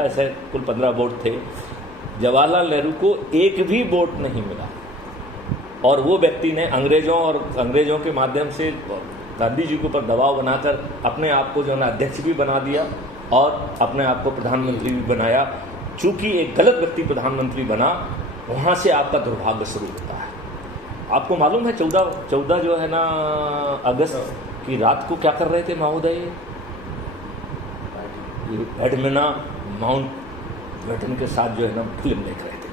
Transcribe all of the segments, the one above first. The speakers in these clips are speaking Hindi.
ऐसे कुल 15 वोट थे। जवाहरलाल नेहरू को एक भी वोट नहीं मिला और वो व्यक्ति ने अंग्रेजों के माध्यम से गांधी जी के ऊपर दबाव बनाकर अपने आप को जो है अध्यक्ष भी बना दिया और अपने आप को प्रधानमंत्री भी बनाया। चूंकि एक गलत व्यक्ति प्रधानमंत्री बना, वहाँ से आपका दुर्भाग्य शुरू होता है। आपको मालूम है 14 जो है ना अगस्त की रात को क्या कर रहे थे महोदय? एडमिना माउंट बेटन के साथ जो है ना फिल्म देख रहे थे।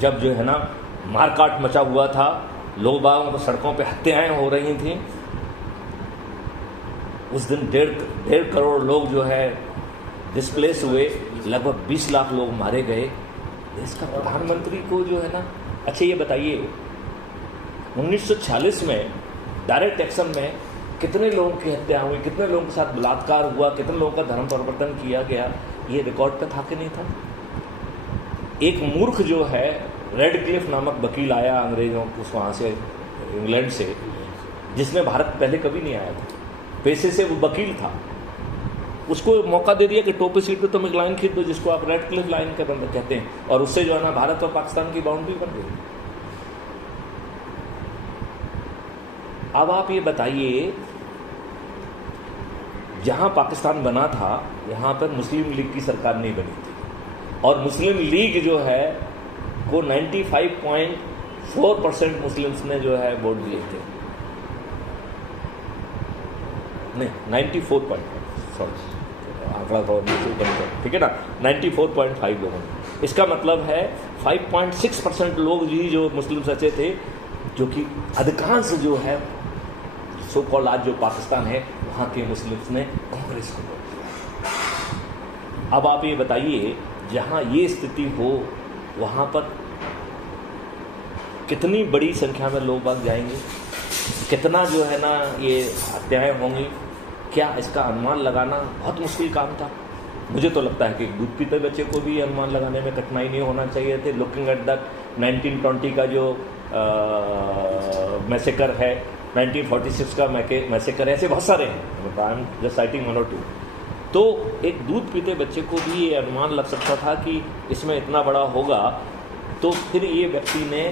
जब जो है ना मारकाट मचा हुआ था, लोग बागों को सड़कों पे हत्याएं हो रही थी। उस दिन 1.5 करोड़ लोग जो है डिस्प्लेस हुए, लगभग 20 लाख लोग मारे गए। देश का प्रधानमंत्री को जो है ना, अच्छा ये बताइए 1946 में डायरेक्ट एक्शन में कितने लोगों की हत्या हुई, कितने लोगों के साथ बलात्कार हुआ, कितने लोगों का धर्म परिवर्तन किया गया, ये रिकॉर्ड पे था कि नहीं था? एक मूर्ख जो है रेडक्लिफ नामक वकील आया अंग्रेजों को वहाँ से इंग्लैंड से, जिसने भारत पहले कभी नहीं आया था, पैसे से वो वकील था। उसको मौका दे दिया कि टोपी सीट पे तुम एक लाइन खींच दो जिसको आप रेडक्लिफ लाइन का बंदा कहते हैं, और उससे जो है ना भारत और पाकिस्तान की बाउंड्री बन गई। अब आप ये बताइए, जहां पाकिस्तान बना था यहां पर मुस्लिम लीग की सरकार नहीं बनी थी, और मुस्लिम लीग जो है को 95.4% मुस्लिम्स ने जो है वोट दिए थे। नहीं 94. सॉरी आंकड़ा ठीक है ना, 94.5 लोगों ने। इसका मतलब है 5.6% लोग ही जो मुस्लिम सचे थे, जो कि अधिकांश जो है सो कॉल्ड आज जो पाकिस्तान है वहाँ के मुस्लिम्स ने कांग्रेस को वोट दिया। अब आप ये बताइए, जहाँ ये स्थिति हो वहाँ पर कितनी बड़ी संख्या में लोग बाग जाएंगे, कितना जो है ना ये हत्याएं होंगी, क्या इसका अनुमान लगाना बहुत मुश्किल काम था। मुझे तो लगता है कि दूध पीते बच्चे को भी अनुमान लगाने में कठिनाई नहीं होना चाहिए थे। लुकिंग एट द 1920 का जो मैसेकर है, 1946 का मैसेकर, ऐसे बहुत सारे हैं, आई एम जस्ट साइटिंग 1 और 2। तो एक दूध पीते बच्चे को भी ये अनुमान लग सकता था कि इसमें इतना बड़ा होगा। तो फिर ये व्यक्ति ने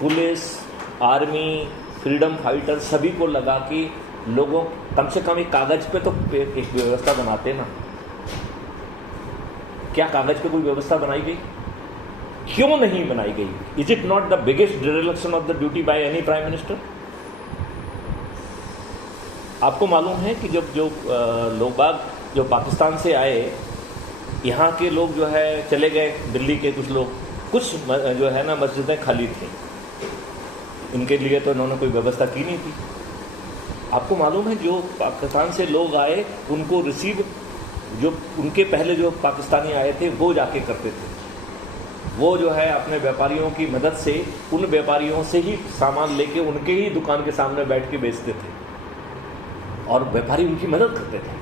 पुलिस, आर्मी, फ्रीडम फाइटर सभी को लगा कि लोगों कम से कम एक कागज पे तो एक व्यवस्था बनाते ना। क्या कागज पे कोई व्यवस्था बनाई गई? क्यों नहीं बनाई गई? Is it not the biggest direction of the duty by any prime minister? आपको मालूम है कि जब जो लोग बाग जो पाकिस्तान से आए, यहाँ के लोग जो है चले गए दिल्ली के, कुछ जो है ना मस्जिदें खाली थी, इनके लिए तो इन्होंने कोई व्यवस्था की नहीं थी। आपको मालूम है जो पाकिस्तान से लोग आए उनको रिसीव जो उनके पहले जो पाकिस्तानी आए थे वो जाके करते थे। वो जो है अपने व्यापारियों की मदद से उन व्यापारियों से ही सामान लेके उनके ही दुकान के सामने बैठ के बेचते थे, और व्यापारी उनकी मदद करते थे,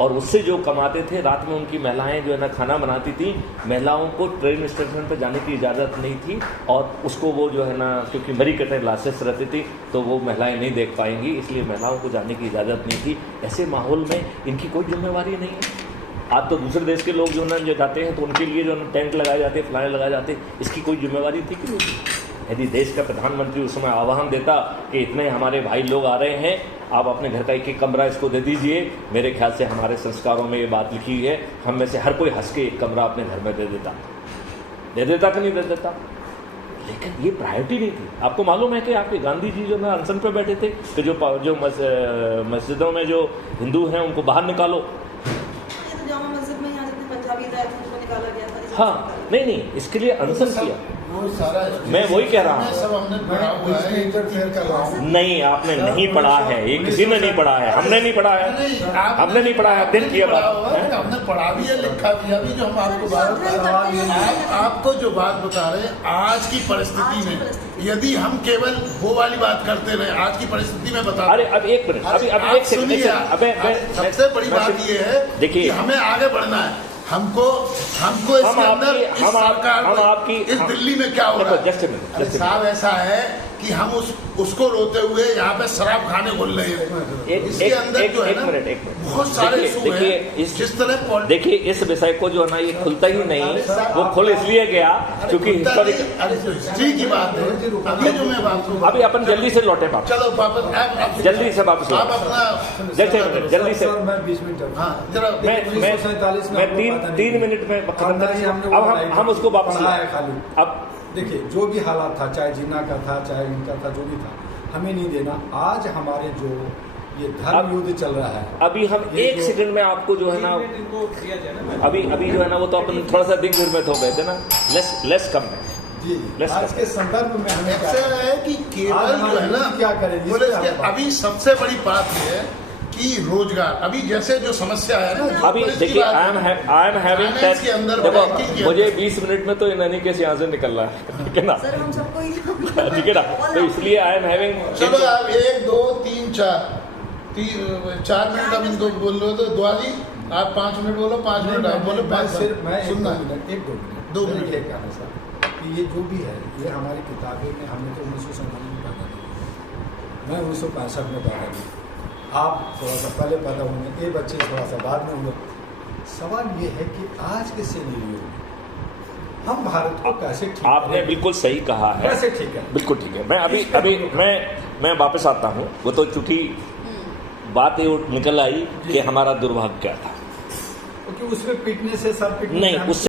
और उससे जो कमाते थे, रात में उनकी महिलाएं जो है ना खाना बनाती थी। महिलाओं को ट्रेन स्टेशन पर जाने की इजाज़त नहीं थी, और उसको वो जो है ना, क्योंकि मरी कटे ग्लासेस रहती थी तो वो महिलाएं नहीं देख पाएंगी, इसलिए महिलाओं को जाने की इजाज़त नहीं थी। ऐसे माहौल में इनकी कोई जिम्मेवारी नहीं है। आप तो दूसरे देश के लोग जो ना जो जाते हैं तो उनके लिए जो ना टेंट लगाए जाते, फ्लायर लगाए जाते, इसकी कोई जिम्मेवारी थी कि नहीं? यदि देश का प्रधानमंत्री उस समय आह्वान देता कि इतने हमारे भाई लोग आ रहे हैं, आप अपने घर का एक कमरा इसको दे दीजिए, मेरे ख्याल से हमारे संस्कारों में ये बात लिखी है, हम में से हर कोई हंस के एक कमरा अपने घर में दे देता कि नहीं दे देता? लेकिन ये प्रायोरिटी नहीं थी। आपको मालूम है कि आपके गांधी जी जो ना अनशन पे बैठे थे कि जो मस्जिदों में जो हिंदू हैं उनको बाहर निकालो। मस्जिद में यहाँ जितने पंजाबी उनको निकाला गया था। हाँ, नहीं, इसके लिए अनशन किया। मैं वही कह रहा हूँ, नहीं आपने नहीं पढ़ा है, ये किसी ने नहीं पढ़ा है, हमने नहीं पढ़ा है, हमने नहीं पढ़ा है, अध्ययन किया हमने पढ़ा भी है, लिखा भी है। अभी जो हम आपको आपको जो बात बता रहे हैं, आज की परिस्थिति में यदि हम केवल वो वाली बात करते रहे, आज की परिस्थिति में बता, अरे अब एक मिनट, अभी एक सेकंड, सबसे बड़ी बात ये है, देखिए हमें आगे बढ़ना है। हमको इसके अंदर इस सरकार में, इस दिल्ली में क्या हो रहा है साहब? ऐसा है कि हम उसको रोते हुए यहाँ पे शराब खाने बोल रहे हैं। इसके अंदर जो है ना बहुत सारे इशू हैं। जिस तरह देखिए इस विषय को जो है ना ये खुलता ही नहीं, वो खुल इसलिए गया क्योंकि हिस्ट्री की बात है। अभी जो मैं बात करूँ, अभी अपन जल्दी से लौटे वापस, चलो वापस जल्दी से वापस आप अपना जल्दी से। मैं 20 मिनट हाँ जरा मैं 3 मिनट में खत्म कर, अब हम उसको वापस लाए खाली। अब देखिए जो भी हालात था, चाहे जिन्ना का था, चाहे इनका था, जो भी था, हमें नहीं देना। आज हमारे जो ये धर्म युद्ध चल रहा है, अभी हम एक सेकंड में आपको जो है ना अभी जो है ना वो तो अपन थोड़ा सा दिग्भ्रमित हो गए थे ना, लेस कम है जी। आज के संदर्भ में हमें ऐसा है कि केवल जो है ना क्या करें, अभी सबसे बड़ी बात यह है कि रोजगार, अभी जैसे जो समस्या है ना, अभी देखिए आई एम हैविंग टेस्ट के अंदर देखो मुझे 20 मिनट में तो इन्हीं के यहाँ से निकलना है, ठीक है ना सर हम सबको ही ठीक है ना, तो इसलिए आई एम हैविंग। चलो आप 1 2 3 4 मिनट हम इनको बोल रहे हो तो द्वारी आप 5 मिनट बोलो, 5 मिनट आप बोलो, 5 मैं सुनना 2 मिनट ये कहना सर कि ये जो भी है ये हमारी किताबें में हमने तो 1997 में पैदा की, मैं 1965 में पैदा की, आप थोड़ा सा पहले पैदा हुए, ये बच्चे थोड़ा सा बाद में हुए। सवाल ये है कि आज के सिनेरियो में हम भारत को कैसे ठीक आपने करें? बिल्कुल सही कहा है, कैसे ठीक है, बिल्कुल ठीक है। मैं अभी मैं वापस आता हूँ, वो तो चूंकि बात ये निकल आई कि हमारा दुर्भाग्य क्या था, क्योंकि उसमें पिटने से सब पिटने नहीं से उससे